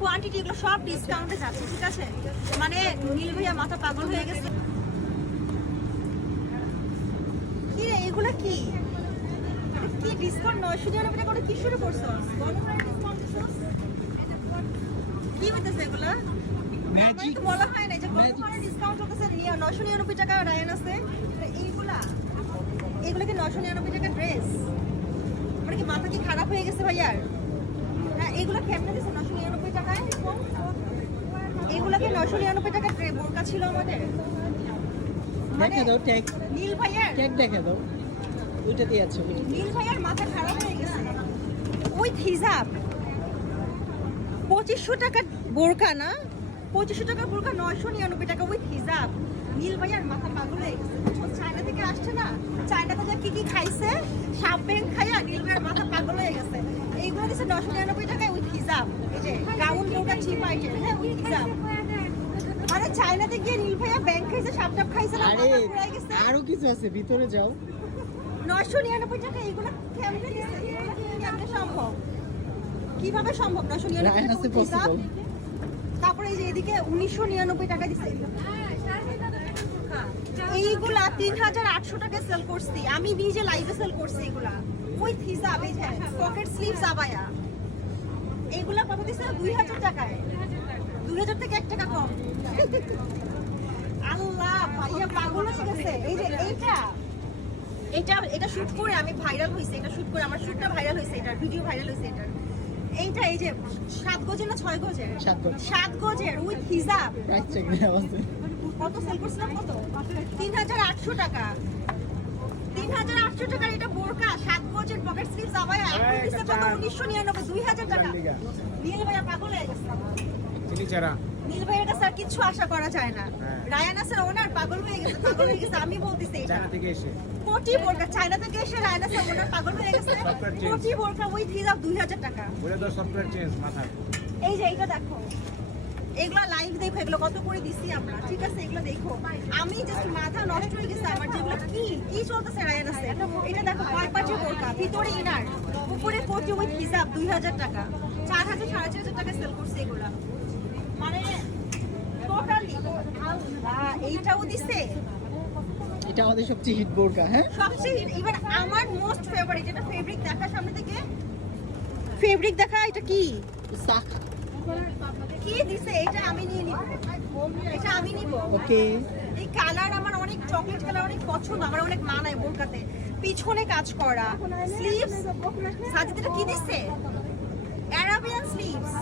Quantity এগুলো সব ডিসকাউন্টে যাচ্ছে, ঠিক আছে? মানে নীল ভাইয়া মাথা পাগল হয়ে গেছে। কি রে এগুলো কি কি ডিসকাউন্ট 999 টাকা করে কি শুরু করছো? কি হইতেছে এগুলা? ম্যাজিক তো বলা হয় না যে গণহারে ডিসকাউন্ট চলতেছে 999 টাকা রায়ান আছে। এগুলো কি 999 টাকা ড্রেস? মানে কি মাথা কি খারাপ হয়ে গেছে ভাইয়ার? হ্যাঁ, এগুলো কেমনে দিছে 999 টাকায়? এগুলো কি 999 টাকা বোরকা ছিল আমাদের? দেখা দাও ট্যাগ, নীল ভাইয়ার ট্যাগ দেখা দাও, ওইটাতে আছে। নীল ভাইয়ার মাথা খারাপ হয়ে গেছে। ওই হিজাব 2500 টাকা বোরকা না, 2500 টাকা বোরকা 999 টাকা ওই হিজাব। নীল ভাইয়ার মাথা পাগল হয়ে গেছে। চায়না থেকে আসছে না, চায়নাতে যা কি কি খাইছে, সাপ ব্যাং খাইয়া নীল ভাইয়ার মাথা পাগল হয়ে গেছে। এইগুলো দিচ্ছে 999 টাকায় উইথ হিজাব। এই যে গাউন বোরকা চিপ আইটেম, হ্যাঁ উইথ হিজাব। মানে চায়নাতে গিয়ে নীল ভাইয়া ব্যাং খাইছে, সাপ টাপ খাইছে না, মাথা ঘুরাই গেছে। আরো কিছু আছে, ভিতরে যাও। 999 টাকা এইগুলো কেমনে দিছে? কেমনে সম্ভব? কিভাবে সম্ভব 999 টাকা? তারপরে এই যে এদিকে 1999 টাকা দিছে। এইগুলা 3800 টাকা সেল করছি আমি, নিজে লাইভে সেল করছি এগুলা উইথ হিজাব। এই যে পকেট স্লিভস আবায়া, এইগুলা কত দিছে? 2000 টাকায়। 2000 থেকে 1 টাকা কম। আল্লাহ ভাইয়া পাগল হয়ে গেছে। এই যে এটা শুট করে আমি ভাইরাল হইছে, এটা শুট করে আমার শুটটা ভাইরাল হইছে, এটার ভিডিও ভাইরাল হইছে। এটার এইটা এই যে 7 গজের না 6 গজের? 7 গজের উইথ হিজাব। প্রাইস চেক দেওয়া আছে। কত সেল করছিলাম? কত? 3800 টাকা। 3800 টাকার এটা বোরকা 7 গজের পকেট স্লিভস আবায়া এখন দিছে কত? 1999, 2000 টাকা। নীল ভাইয়া পাগল হয়ে গেছে। নীল ভাইয়ের কাছে আর কিছু আশা করা যায় না। রায়ান আসার ওনার পাগল হয়ে গেছে, পাগল হয়ে গেছে। আমি বলতেছি এটা চায়না থেকে এসে কোটি বোরকা, চায়না থেকে এসে রায়ান আসার ওনার পাগল হয়ে গেছে। কোটি বোরকা উইথ হিজাব 2000 টাকা। বলে দাও সফটওয়্যার চেঞ্জ মাথা। এই যে এইটা দেখো, এগুলো লাইভ দেখো, এগুলো কত করে দিছি আমরা, ঠিক আছে? এগুলো দেখো, আমি জাস্ট মাথা নষ্ট হয়ে গেছে আমার। যেগুলো কি চলতেছে রায়ান আছে। এটা দেখো 5 পাঁচের বোরকা, ভিতরে ইনার, উপরে কোটি উইথ হিজাব 2000 টাকা। 4000 4500 টাকা সেল করছে এগুলা। মানে টোটালি আল্লাহ। এইটাও দিছে, এটা আমাদের সবচেয়ে হিট বোরকা। হ্যাঁ, সবচেয়ে ইভেন আমার মোস্ট ফেভারিট। এটা ফেব্রিক দেখা, সামনে থেকে ফেব্রিক দেখা। এটা কি সাক কি দিছে? এটা আমি নিয়ে নিব, এটা আমি নিব। ওকে, এই কালার আমার অনেক, চকলেট কালার অনেক পছন্দ, আমার অনেক মানায় বোরকাতে। পিছনে কাজ করা স্লিভস, সাথে এটা কি দিছে? Arabian sleeves.